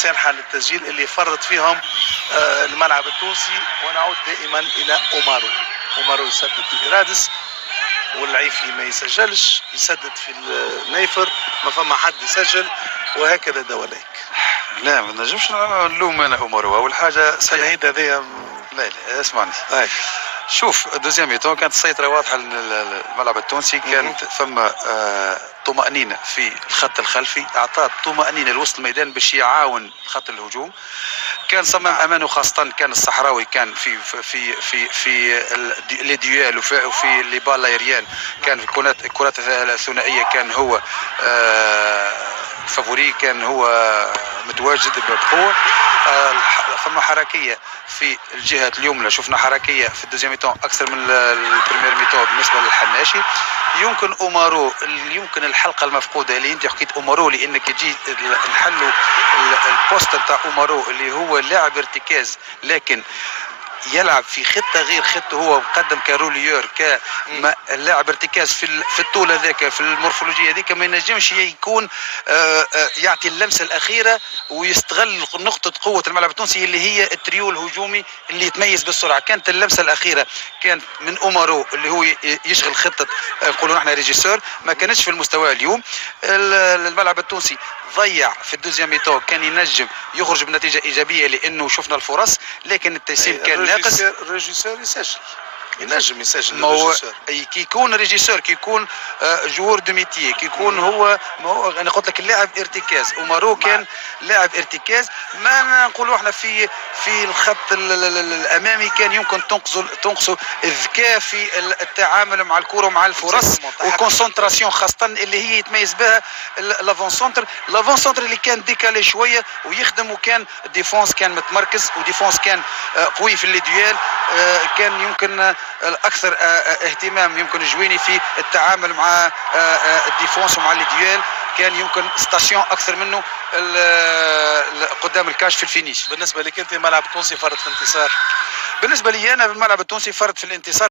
سانحة للتسجيل اللي فرط فيهم الملعب التونسي. ونعود دائما إلى أومارو يسدد في رادس، والعيفي ما يسجلش، يسدد في النيفر ما فما حد يسجل، وهكذا دواليك. لا ما نجمش نلوم انا أومارو. اول حاجه الشهيد هذايا. لا اسمعني. شوف دوزيام ميتون كانت السيطره واضحه للملعب التونسي. كانت ثم طمأنينة في الخط الخلفي، اعطاه طمأنينة لوسط الميدان باش يعاون خط الهجوم. كان صمم امانه، خاصه كان الصحراوي كان في لي ديوال وفي لي بال ايريان. كان في الكرات الثنائيه كان هو فافوري، كان هو متواجد بقوه. ثم حركيه في الجهه اليمنى، شفنا حركيه في الدوزيام ميتون اكثر من البريمير ميتون بالنسبه للحناشي. يمكن أومارو، يمكن الحلقه المفقوده اللي انت حكيت أومارو، لانك تجي نحلوا البوست نتاع أومارو اللي هو لاعب ارتكاز، لكن يلعب في خطه غير خطه. هو مقدم كروليور، كلاعب ارتكاز في الطول هذاك، في المورفولوجيا هذيك ما ينجمش يكون يعطي اللمسه الاخيره ويستغل نقطه قوه الملعب التونسي اللي هي التريو الهجومي اللي يتميز بالسرعه. كانت اللمسه الاخيره كان من أومارو اللي هو يشغل خطه، نقولوا نحن ريجيسور، ما كانتش في المستوى اليوم. الملعب التونسي ضيع في الدوزيام ميتون، كان ينجم يخرج بنتيجه ايجابيه لانه شفنا الفرص، لكن التيسير كان ناقص. الريجيسور يسجل، ينجم يسجل. ما هو كي يكون ريجيسور، كي يكون جوور دو ميتيي، كي يكون هو، ما هو انا قلت لك اللاعب ارتكاز. أومارو كان لاعب ارتكاز. ما نقولوا احنا في الخط الامامي كان يمكن تنقصوا الذكاء في التعامل مع الكره ومع الفرص وكونسنتراسيون، خاصه اللي هي يتميز بها لافون سونتر اللي كان ديكالي شويه ويخدم، وكان ديفونس كان متمركز، وديفونس كان قوي في الليديال. كان يمكن الاكثر اهتمام يمكن جويني في التعامل مع الديفونس ومع الليديال. كان يمكن ستاسيون اكثر منه قدام الكاش في الفينيش. بالنسبه لك انت الملعب التونسي فرط في الانتصار؟ بالنسبه لي انا الملعب التونسي فرط في الانتصار.